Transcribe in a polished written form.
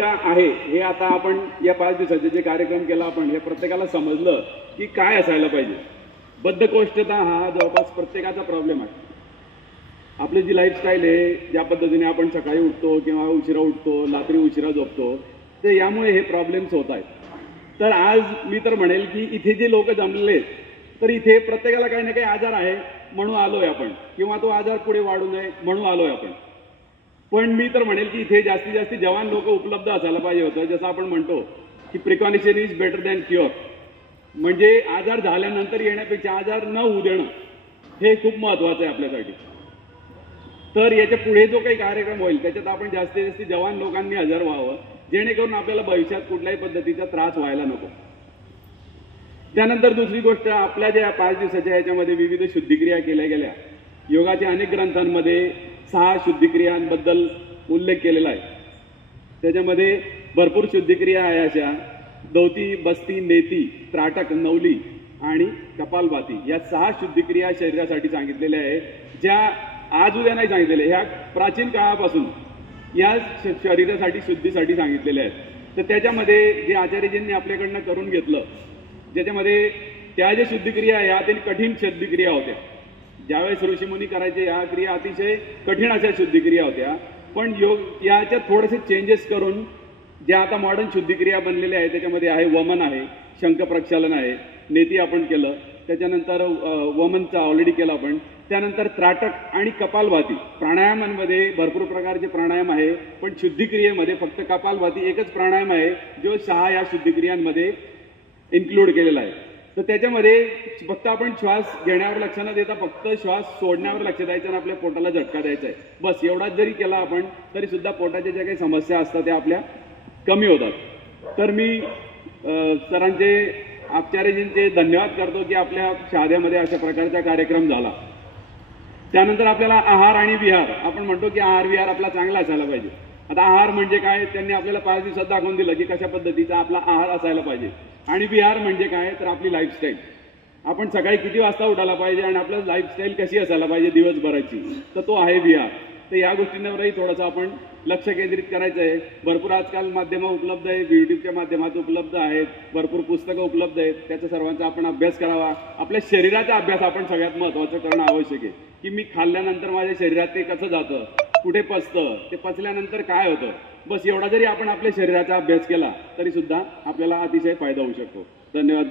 भूमिका आहे हे आता आपण या 5 दिवसाचे जे कार्यक्रम केला आपण हे प्रत्येकाला समजलं की काय असायला पाहिजे. बद्धकोष्ठता हा जवळपास प्रत्येकाचा प्रॉब्लेम आहे. आपली जी लाईफस्टाईल आहे, ज्या पद्धतीने आपण सकाळी उठतो किंवा उशिरा उठतो, रात्री उशिरा झोपतो, ते यामुळे हे प्रॉब्लेम्स होत आहेत. तर आज मी तर म्हणेल की इथे जे लोक जमलेले तर इथे प्रत्येकाला काही ना काही आजार आहे म्हणून आलोय आपण, किंवा तो आजार पुढे वाढू नये म्हणून आलोय आपण. पण मी तर म्हणेल की इथे जास्तीत जास्त जवान लोक उपलब्ध असायला पाहिजे होतं. जसं आपण म्हणतो की प्रिकॉनिशन इज बेटर दॅन क्युअर, म्हणजे आजार झाल्यानंतर येण्यापेक्षा आजार न होऊ देणं हे खूप महत्वाचं आहे आपल्यासाठी. तर याच्या पुढे जो काही कार्यक्रम होईल त्याच्यात आपण जास्तीत जास्त जवान लोकांनी हजर व्हावं, जेणेकरून आपल्याला भविष्यात कुठल्याही पद्धतीचा त्रास व्हायला नको. त्यानंतर दुसरी गोष्ट, आपल्या ज्या 5 दिवसाच्या याच्यामध्ये विविध शुद्धिक्रिया केल्या गेल्या. योगाच्या अनेक ग्रंथांमध्ये 6 शुद्धिक्रियांबद्दल उल्लेख केलेला आहे. त्याच्यामध्ये भरपूर शुद्धिक्रिया आहे अशा. दौती, बस्ती, नेती, त्राटक, नवली आणि कपालभाती या 6 शुद्धिक्रिया शरीरासाठी सांगितलेल्या आहे, ज्या आज उद्या नाही सांगितलेल्या, ह्या प्राचीन काळापासून या शरीरासाठी शुद्धीसाठी सांगितलेल्या आहेत. तर त्याच्यामध्ये जे आचार्यजींनी आपल्याकडनं करून घेतलं, ज्याच्यामध्ये त्या ज्या शुद्धिक्रिया ह्या अतिशय कठीण शुद्धिक्रिया होत्या. ज्यावेळेस ऋषीमुनी करायचे या क्रिया अतिशय कठीण अशा शुद्धिक्रिया होत्या. पण योग याच्यात थोडेसे चेंजेस करून ज्या आता मॉडर्न शुद्धिक्रिया बनलेल्या आहेत त्याच्यामध्ये आहे वमन आहे, शंख प्रक्षालन आहे, नेती आपण केलं, त्याच्यानंतर वमनचं ऑलरेडी केलं आपण. त्यानंतर त्राटक आणि कपालभाती. प्राणायामांमध्ये भरपूर प्रकारचे प्राणायाम आहे, पण शुद्धिक्रियेमध्ये फक्त कपालभाती एकच प्राणायाम आहे जो 6 या शुद्धिक्रियांमध्ये इन्क्लूड केलेला आहे. तर त्याच्यामध्ये फक्त आपण श्वास घेण्यावर लक्ष न देता फक्त श्वास सोडण्यावर लक्ष द्यायचं आणि आपल्या पोटाला झटका द्यायचा आहे. बस एवढाच जरी केला आपण तरी सुद्धा पोटाच्या ज्या काही समस्या असतात त्या आपल्या कमी होतात. तर मी सरांचे, आचार्यजींचे धन्यवाद करतो की आपल्या शहाद्यामध्ये अशा प्रकारचा कार्यक्रम झाला. त्यानंतर आपल्याला आहार आणि विहार, आपण म्हणतो की आहार विहार आपला चांगला असायला पाहिजे. आता आहार म्हणजे काय त्यांनी आपल्याला 5 दिवसात दाखवून दिलं की कशा पद्धतीचा आपला आहार असायला पाहिजे. आणि विहार म्हणजे काय तर आपली लाईफस्टाईल. आपण सकाळी किती वाजता उठायला पाहिजे आणि आपलं लाईफस्टाईल कशी असायला पाहिजे दिवसभराची, तर तो आहे विहार. तर या गोष्टींवरही थोडंसं आपण लक्ष केंद्रित करायचं आहे. भरपूर आजकाल माध्यमं उपलब्ध आहेत, यूट्यूबच्या माध्यमातून उपलब्ध आहेत, भरपूर पुस्तकं उपलब्ध आहेत, त्याचा सर्वांचा आपण अभ्यास करावा. आपल्या शरीराचा अभ्यास आपण सगळ्यात महत्त्वाचं करणं आवश्यक आहे की मी खाल्ल्यानंतर माझ्या शरीरात ते कसं जातं, कुठे पचतं, ते पचल्यानंतर काय होतं. बस एवढा जरी आपण आपल्या शरीराचा अभ्यास केला तरी सुद्धा आपल्याला अतिशय फायदा होऊ शकतो. धन्यवाद.